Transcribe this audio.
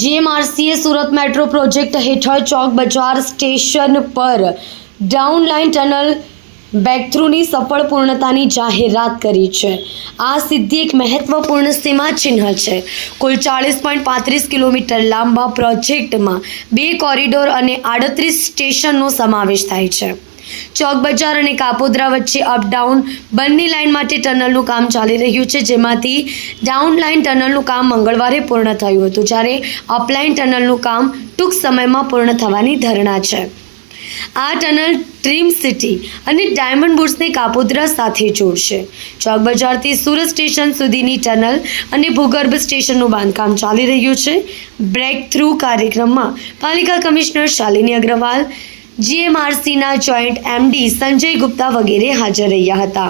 જીએમઆરસીએ Surat metro project હેઠળ ચોક બજાર station પર ડાઉનલાઇન ટનલ બેકથ્રુની સફળ પૂર્ણતાની જાહેરાત કરી છે. આ સિદ્ધિ એક મહત્વપૂર્ણ સીમાચિહ્ન છે. કુલ ચાળીસ પોઈન્ટ પાંત્રીસ કિલોમીટર લાંબા પ્રોજેક્ટમાં બે કોરિડોર અને આડત્રીસ સ્ટેશનનો સમાવેશ થાય છે. ચોક બજાર અને કાપોદ્રા વચ્ચે અપડાઉન બંને લાઇન માટે ટનલનું કામ ચાલી રહ્યું છે, જેમાંથી ડાઉન લાઇન ટનલનું કામ મંગળવારે પૂર્ણ થયું હતું, જ્યારે અપલાઇન ટનલનું કામ ટૂંક સમયમાં પૂર્ણ થવાની ધારણા છે. આ ટનલ ડ્રીમ સિટી અને ડાયમંડ બુટ્સને કાપોદ્રા સાથે જોડશે. ચોક બજારથી સુરત સ્ટેશન સુધીની ટનલ અને ભૂગર્ભ સ્ટેશનનું બાંધકામ ચાલી રહ્યું છે. બ્રેક થ્રુ કાર્યક્રમમાં પાલિકા કમિશનર શાલિની અગ્રવાલ જીએમઆરસીના જોઈન્ટ એમડી સંજય ગુપ્તા વગેરે હાજર રહ્યા હતા.